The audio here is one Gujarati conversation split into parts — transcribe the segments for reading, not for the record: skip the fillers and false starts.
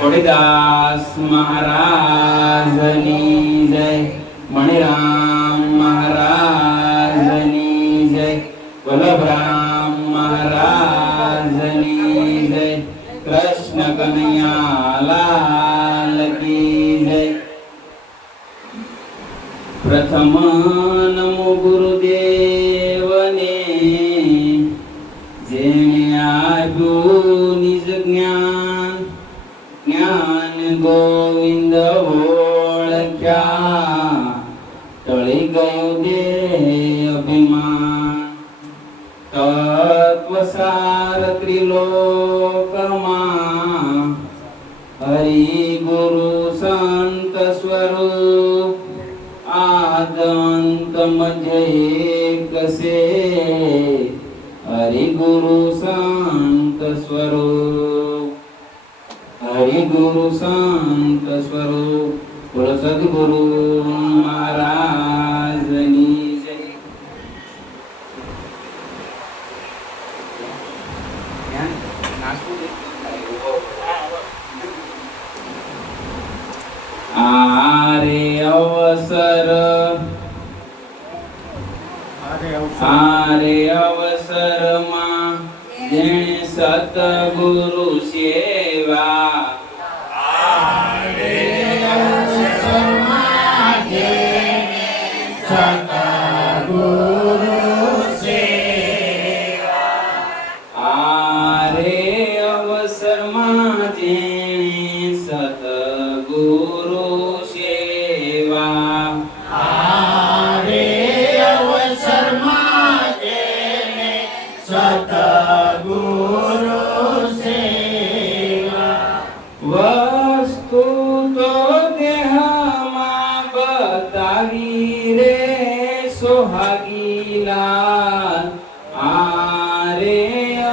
કોડીદાસ મહારાજની જય, મણિરામ મહારાજની જય, વલ્લભરામ મહારાજની જય, કૃષ્ણ કનૈયા લાલ કી જય. પ્રથમ નમો ગુરુદેવને, જેણે આપ્યું નિજ જ્ઞાન, જ્ઞાન ગોવિંદ ઓળખ્યા, ટળી ગયું દેહ અભિમાન. તત્વસાર ત્રિલોકમાં, હરિ ગુરુ સંત સ્વરૂપ, આદંત મધ્ય એક સે, હરિ ગુરુ સંત સ્વરૂપ, હરિ ગુરુ સંત સ્વરૂપ. બોલો સદગુરુ મહારાજની જય. આરે અવસર, આરે અવસરમાં જેણે સતગુરુ સેવા, આરે અવસરમાં જેણે સતગુરુ સેવા, આરે અવસરમાં જેણે સતગુરુ સેવા, આરે અવસરમાં જેણે સતગુરુ સેવા. વસ્તુ તો દેહમાં બતાવી રે સોહાગીલા, આરે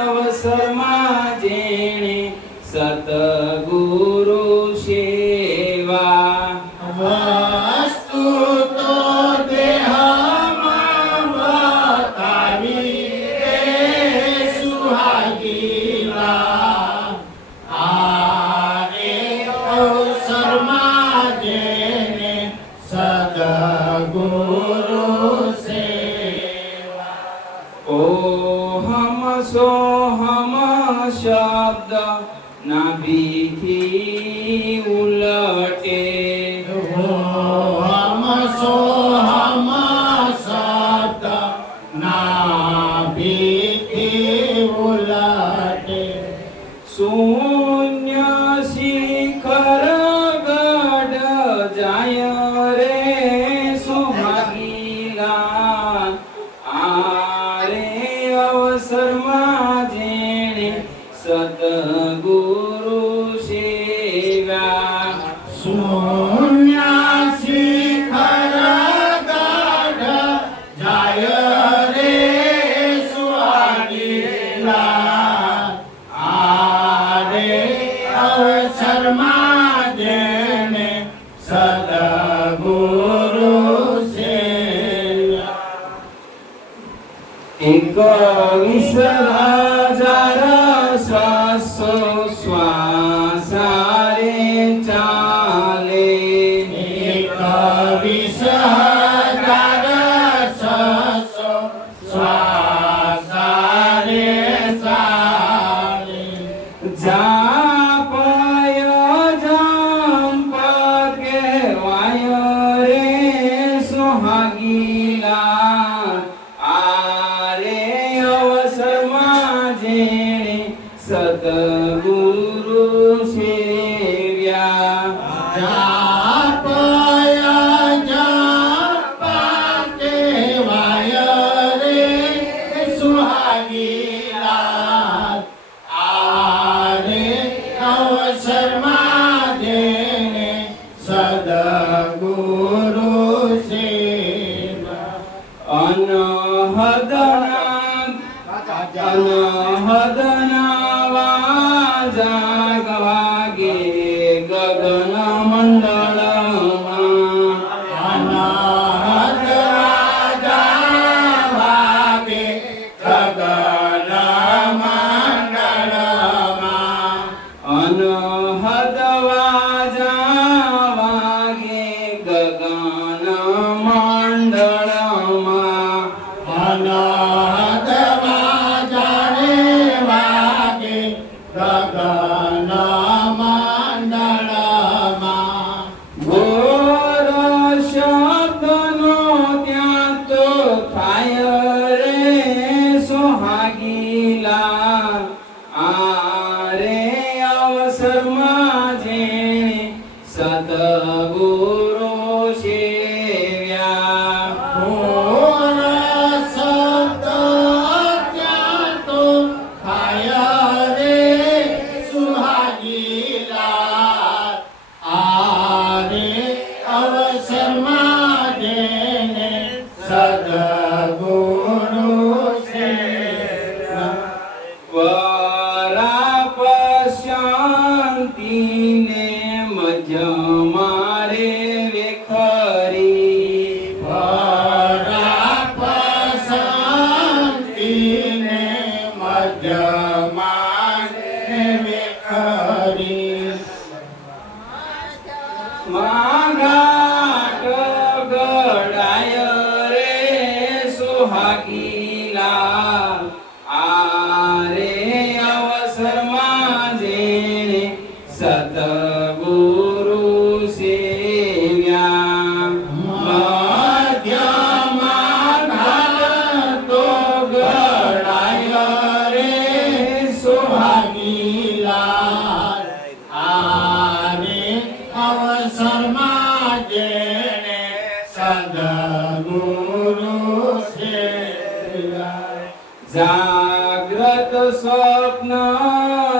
અવસરમાં જેણે સતગુરુ સેવા, વસ્તુ તો દેહમાં બતાવી રે સુહાગીલા, આરે અવસરમાં જેણે સદગુરુ સેવા. ઓહમ સોહમ શબ્દ નાભીથી ઉલટે, હમ સોહમ શબ્દ નાભીથી ઉલટે, શૂન્ય શિખર ગઢ જાય રે સુભાગીલા, આરે અવસરમાં જેણે સતગુરુ સેવા, શૂન્ય શિખર ગઢ જાય રે સુહાગીલા, આરે અવસરમાં જેણે સદગુરુ સેવા. 21,700 શ્વાસારે ચાલે, 21,700 શ્વાસારે ચાલે, જાપય જંપ કહેવાય રે સોહાગીલા, આરે અવસરમાં જેણે સતગુરુ સેવ્યા, જાપય જપ કહેવાય રે સુહાગીલા, આરે અવસરમાં જેણે સદગુરુ સેવા. અનહદના વાજા વાગે ગગન મંડળમાં, અનહદ વાજા વાગે ગગન મંડળમાં, અનહદ વાજા વાગે ગગન મંડળમાં અનહદ વાજાને વાગે ગગન મંડળમાં ઘોર શબ્દનો ત્યાં તો થાય રે સોહાગીલા આરે અવસરમાં જેણે સતગુરુ સેવ્યા ઘોર શબ્દ ત્યાં તો થાય રે સુહાગીલા આરે અવસરમાં જેને સદગુરુ સેવ્યા પરાપશાંતિને મધ્ય મારે વેખરી પરાપશાંતિને મધ્યમાં વેખરી માઘાટ ગડાય રે સુહાગીલા આરે અવસરમાં જેણે સતગુરુ સેવ્યા મધ્યમાં ઘાટ તો ગળાય રે સુહાગીલા આરે અવસરમાં જેણે સદગુરુ સેવ્યા જાગ્રત સ્વપ્ન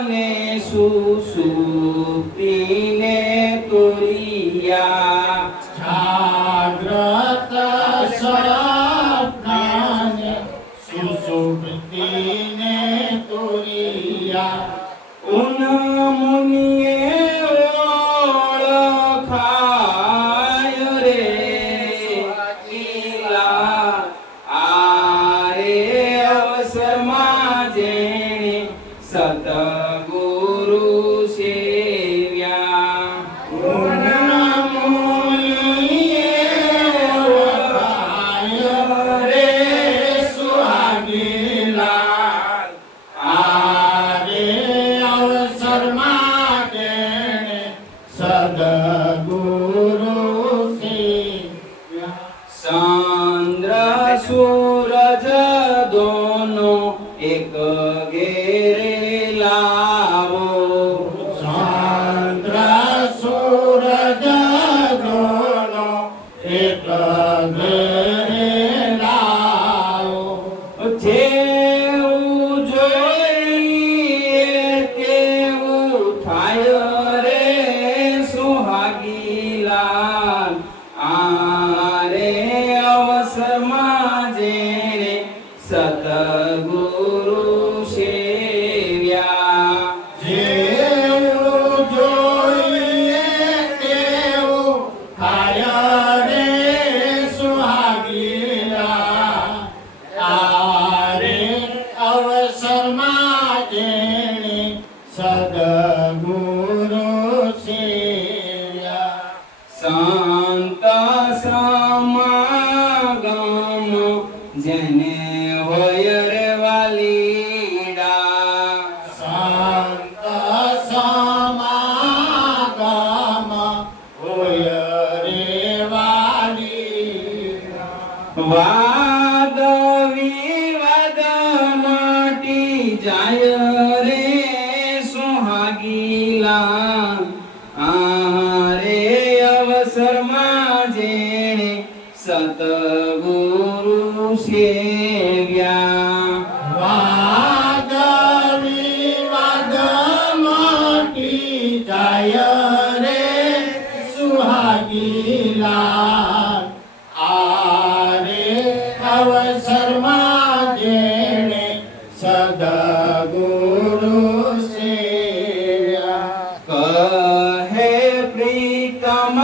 ને સુસુપ્તિને તુરિયા જાગ્રત સ્વપ્નાને સુષુપ્તિને તુરિયા ઉન મુનિએ ઓળખાય રે લીલા આરે અવસરમાં જેણે સતગુરુ સેવ્યા ગુણમૂલીએ ઓળખાય રે સુહાગીલા આરે અવસરમાં જેણે સદગુરુ સેવ્યા ચંદ્ર સૂરજ દોનો એક ઘેરે લાવો ચંદ્ર સૂરજ દોનો એક ઘેરે લાવો જેવું જોઈએ તેવું થાય રે સુહાગીલા આરે અવસરમાં જેણે સતગુરુ સેવ્યા જેવું જોઈએ તેવું થાય રે સુહાગીલા આરે અવસરમાં જેણે સદગુરુ સેવ્યા સંત સમાગમ જેને હોય રે વાલીડા સંત સમાગમ હોય રે વાલીડા વાદ વિવાદ મટી જાય રે સુહાગીલા આરે અવસરમાં જેણે સતગુરુ સેવ્યા વાદ વિવાદ મટી જાય રે સુહાગીલા આરે અવસરમાં જેણે સદગુરુ સેવ્યા કહે પ્રીતમ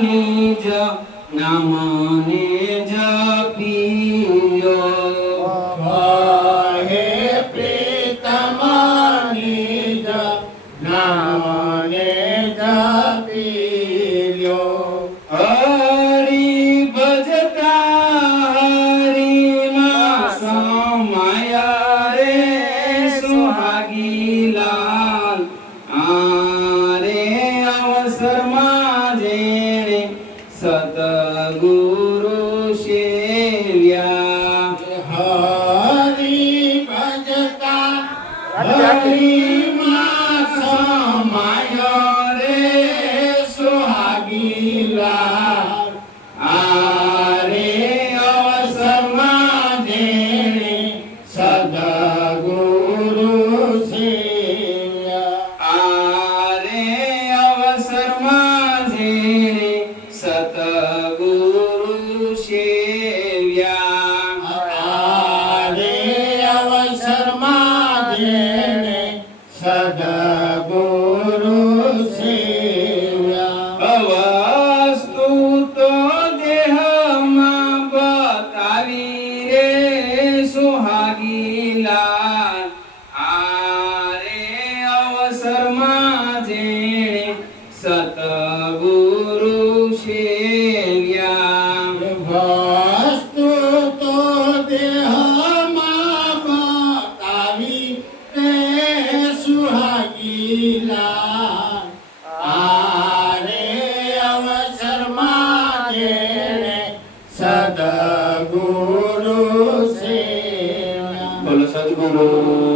નિજ નામને જપીયો નામને જપી લ્યો હરી ભજતા હરીમાં સમાયા રે સુહાગી લાલ આરે અવસરમાં જેણે સતગુરુ સેવ્યા હરી ભજતા હરીમાં સમાયો રે સુહાગી લાલ આરે અવસરમાં જેણે સદગુરુ સેવ્યા આરે અવસરમાં જેણે સતગુરુ સેવ્યા આરે અવસરમાં જેણે સદગુરુ સેવ્યા વસ્તુ તો દેહમાં બતાવી રે સુહાગી લાલ આરે અવસરમાં જેણે સતગુરુ સેવ્યા વસ્તુ તો દેહમાં બતાવી તે સુહાગી લાલ આરે અવસરમાં જેણે સદગુરુ સેવ્યા બોલો સદગુરુ